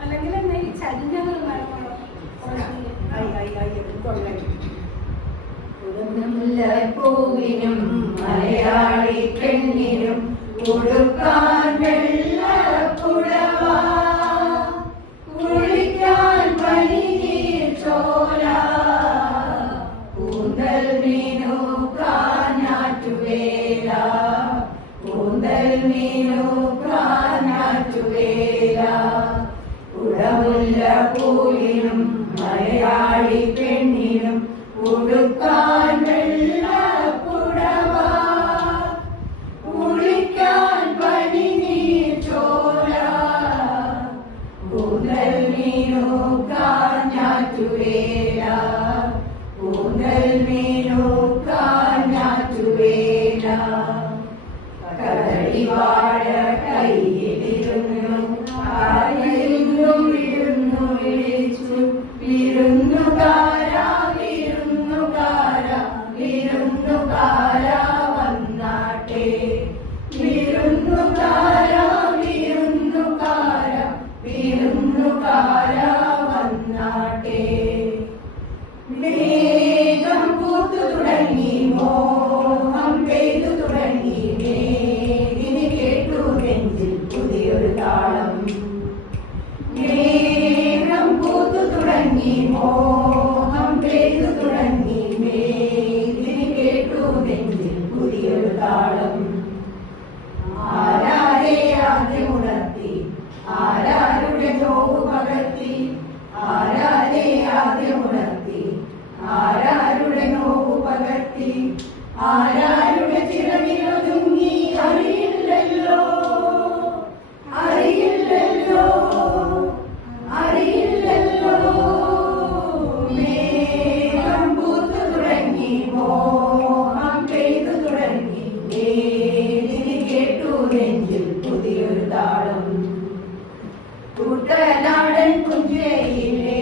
അല്ലെങ്കിൽ എന്താ ഈ ചരിഞ്ഞങ്ങൾ പൂവിനും മലയാളി പെണ്ണിനും കൊടുക്കാൻ വെള്ളപ്പുടവ കുളിക്കാൻ പനിനീർ ചോല കൂന്തൽ മീനൂക്കാൻ ഞാറ്റുവേല കൂന്തൽ മീനൂക്കാൻ ഞാറ്റുവേല കുടമുല്ല പൂവിനും മലയാളി പെണ്ണിനും ഉടുക്കാൻ വെള്ളപ്പുടവ കുളിക്കാൻ പനിനീർ ചോല കൂന്തൽ മീനൂക്കാൻ ഞാറ്റുവേല കൂന്തൽ മീനൂക്കാൻ ഞാറ്റുവേല കദളിവാഴ കയ്യിലിരുന്നു ആയിരുന്നു വിരുന്നു വിളിച്ചു വിരുന്നുകാരാ വിരുന്നുകാര വന്നാട്ടെ വിരുന്നുകാര വിരുന്നുകാര വിരുന്നുകാര വന്നാട്ടെ മേഘം പൂത്തു തുടങ്ങി മോഹം പെയ്തു തുടങ്ങി മേഘിനി കേട്ടു നെഞ്ചിൽ പുതിയൊരു താളം മേഘം പൂത്തു തുടങ്ങി മോഹം പെയ്തു തുടങ്ങി പുതിയൊരു താളം ആരാരെ ആദ്യം ഉണർത്തി ആരാരുടെ നോവ് പകർത്തി ആരാരെ ആദ്യം ഉണർത്തി ആരാരുടെ നോവ് പകർത്തി ആരാരുടെ ചിറകിലൊതുങ്ങി അറിയില്ലല്ലോ അറിയില്ലല്ലോ അറിയില്ലല്ലോ മേഘം പൂത്തു തുടങ്ങി കേട്ടു നെഞ്ചിൽ പുതിയൊരു താളം കുട്ടനാടൻ കുഞ്ചയിലെ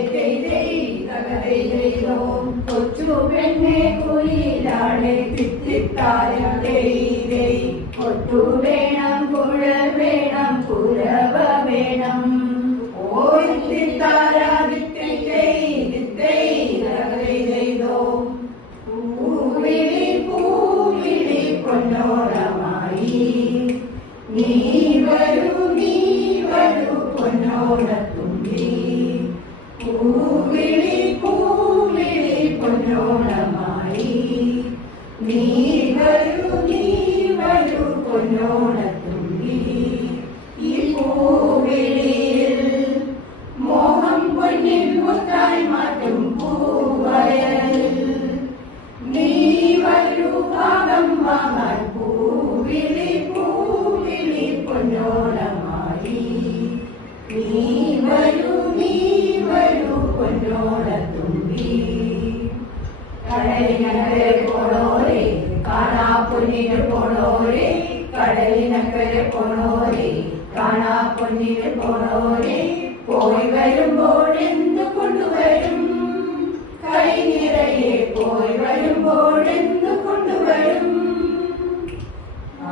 കൊച്ചു പെണ്ണെ കുയിലാളെ തിത്തിത്താരേ കൊട്ടു വേണം കുഴൽ വേണം കുരവ വേണം ഓരിത്തിത്താരാ പൊന്നോണമായി നീ വരൂ പൊന്നോണത്തുമ്പി പൂവിളി പൊന്നോണമായി നീ വരൂ പൊന്നോണത്തുമ്പി ഈ പൂവിളിയിൽ മോഹം പൊന്നിൽ മുത്തായി മാറ്റും പൂവയൽ നീ വരൂ ഭാഗം വാങ്ങാൻ പൂവിളി പൊന്നോണമായി നീ വരൂ പൊന്നോണത്തുമ്പി കടലിനക്കരെ പോണോരെ കാണാ പൊന്നിന് പോണോരെ കടലിനക്കരെ പോണോരെ കാണാ പൊന്നിന് പോണോരെ പോയി വരുമ്പോൾ എന്ത് കൊണ്ടുവരും കൈ നിറയെ പോയി വരുമ്പോൾ എന്ത് കൊണ്ടുവരും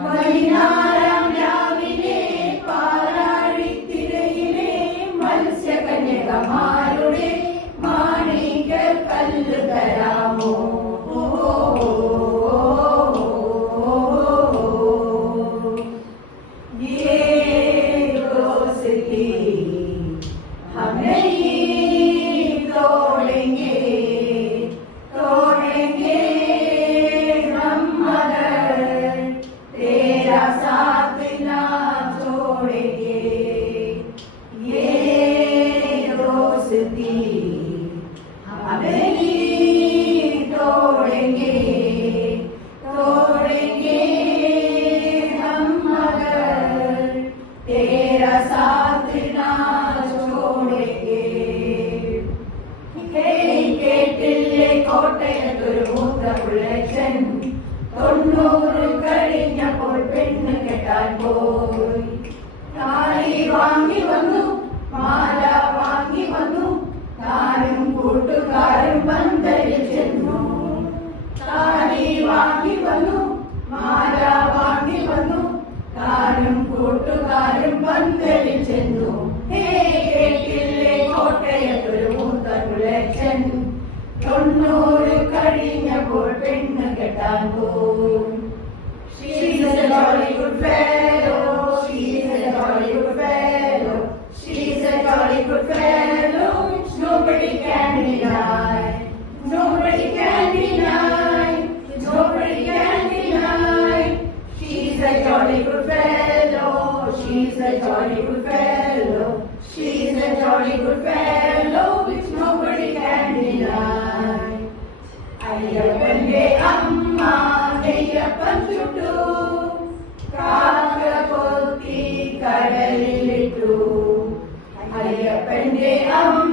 പതിനാറാം രാവിലെ പാലാഴിത്തിരയിലെ മത്സ്യകന്യകമാരുടെ മാണിക കല്ല് തരാമോ Sa jolly good fellow. She's a jolly good fellow which nobody can deny. അയ്യപ്പന്റെ അമ്മ നെയ്യപ്പൻ ചുട്ടു, കാക്ക കൊത്തി കടലിലിട്ടു. അയ്യപ്പന്റെ അമ്മ